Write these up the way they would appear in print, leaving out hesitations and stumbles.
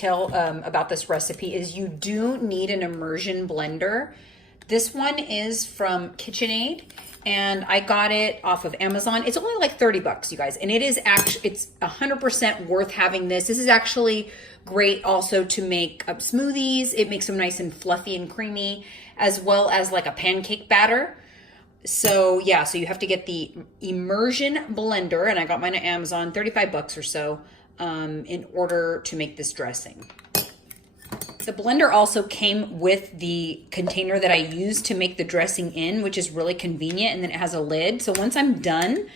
detail about this recipe is you do need an immersion blender. This one is from KitchenAid, and I got it off of Amazon. It's only like 30 bucks, you guys, and it is actually, it's 100% worth having this. This is actually great also to make smoothies. It makes them nice and fluffy and creamy, as well as like a pancake batter. So yeah, so you have to get the immersion blender, and I got mine at Amazon, 35 bucks or so, in order to make this dressing. The blender also came with the container that I use to make the dressing in, which is really convenient, and then it has a lid. So once I'm done,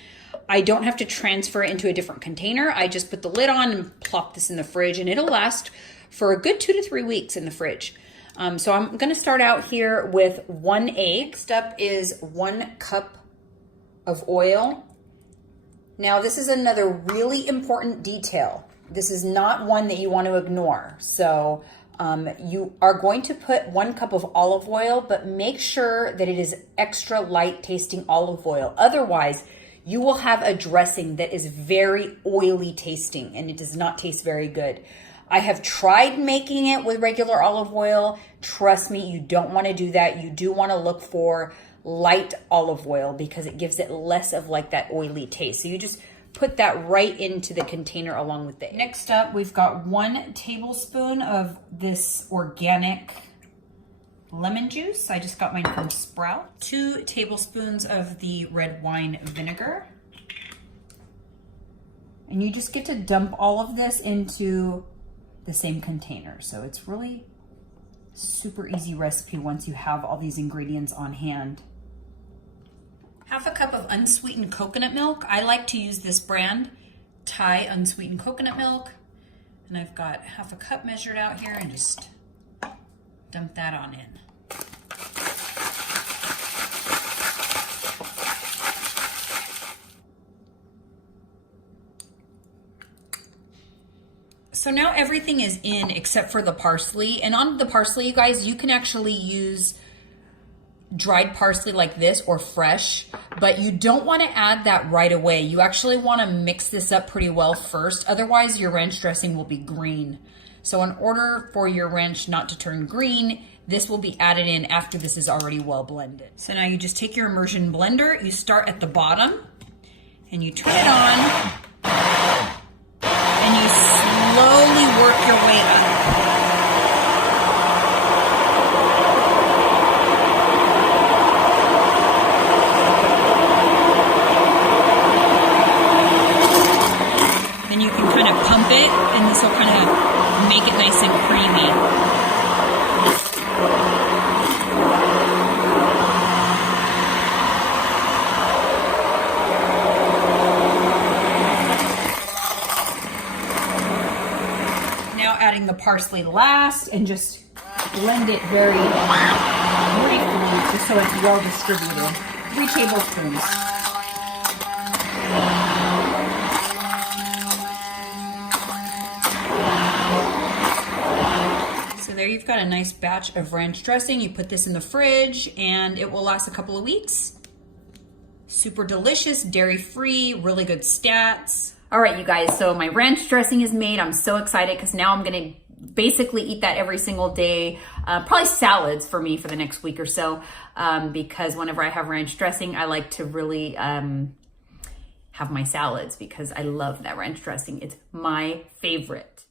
I don't have to transfer it into a different container. I just put the lid on and plop this in the fridge, and it'll last for a good 2 to 3 weeks in the fridge. So I'm gonna start out here with 1 egg. Next up is 1 cup of oil. Now this is another really important detail. This is not one that you want to ignore. So you are going to put 1 cup of olive oil, but make sure that it is extra light tasting olive oil. Otherwise, you will have a dressing that is very oily tasting, and it does not taste very good. I have tried making it with regular olive oil. Trust me, you don't want to do that. You do want to look for light olive oil because it gives it less of like that oily taste. So you just put that right into the container along with it. Next up, we've got 1 tablespoon of this organic lemon juice. I just got mine from Sprout. 2 tablespoons of the red wine vinegar. And you just get to dump all of this into the same container. So it's really super easy recipe once you have all these ingredients on hand. 1/2 cup of unsweetened coconut milk. I like to use this brand, Thai unsweetened coconut milk. And I've got 1/2 cup measured out here, and just dump that on in. So now everything is in except for the parsley. And on the parsley, you guys, you can actually use dried parsley like this or fresh, but you don't want to add that right away. You actually want to mix this up pretty well first. Otherwise, your ranch dressing will be green. So in order for your ranch not to turn green, this will be added in after this is already well blended. So now you just take your immersion blender, you start at the bottom, and you turn it on, and you slowly work your way up. Then you can kind of pump it, and this will kind of make it nice and creamy. Adding the parsley last, and just blend it very briefly just so it's well distributed. 3 tablespoons. So there you've got a nice batch of ranch dressing. You put this in the fridge and it will last a couple of weeks. Super delicious, dairy-free, really good stats. All right, you guys, so my ranch dressing is made. I'm so excited because now I'm gonna basically eat that every single day. Probably salads for me for the next week or so, because whenever I have ranch dressing, I like to really have my salads because I love that ranch dressing. It's my favorite.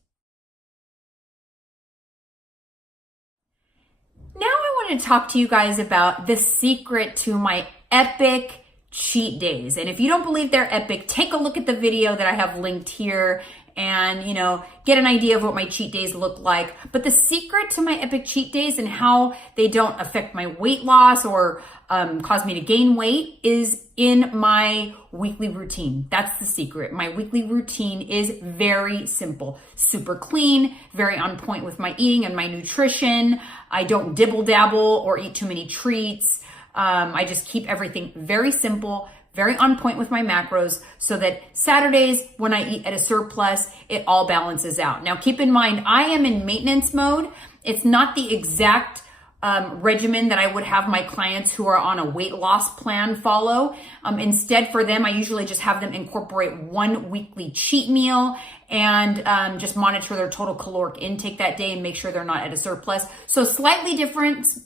Now I want to talk to you guys about the secret to my epic cheat days. And if you don't believe they're epic, take a look at the video that I have linked here and, you know, get an idea of what my cheat days look like. But the secret to my epic cheat days and how they don't affect my weight loss or cause me to gain weight is in my weekly routine. That's the secret. My weekly routine is very simple, super clean, very on point with my eating and my nutrition. I don't dibble dabble or eat too many treats. I just keep everything very simple, very on point with my macros so that Saturdays when I eat at a surplus, it all balances out. Now keep in mind, I am in maintenance mode. It's not the exact regimen that I would have my clients who are on a weight loss plan follow. Instead, for them, I usually just have them incorporate one weekly cheat meal and just monitor their total caloric intake that day and make sure they're not at a surplus. So slight difference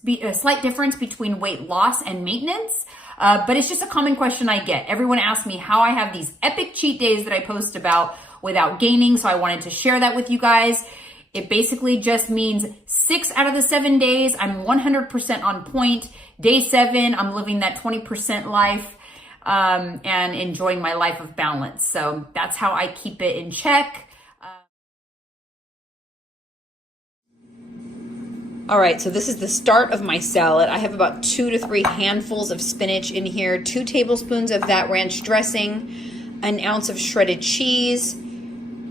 between weight loss and maintenance. But it's just a common question I get. Everyone asks me how I have these epic cheat days that I post about without gaining. So I wanted to share that with you guys. It basically just means 6 out of the 7 days, I'm 100% on point. Day 7, I'm living that 20% life and enjoying my life of balance. So that's how I keep it in check. All right, so this is the start of my salad. I have about 2 to 3 handfuls of spinach in here, 2 tablespoons of that ranch dressing, 1 ounce of shredded cheese,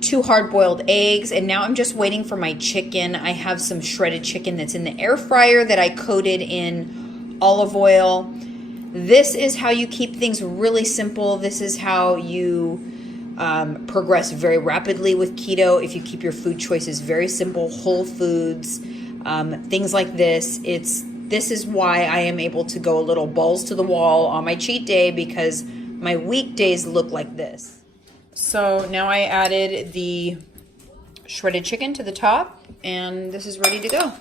2 hard-boiled eggs, and now I'm just waiting for my chicken. I have some shredded chicken that's in the air fryer that I coated in olive oil. This is how you keep things really simple. This is how you progress very rapidly with keto. If you keep your food choices very simple, whole foods, things like this. This is why I am able to go a little balls to the wall on my cheat day, because my weekdays look like this. So now I added the shredded chicken to the top, and this is ready to go.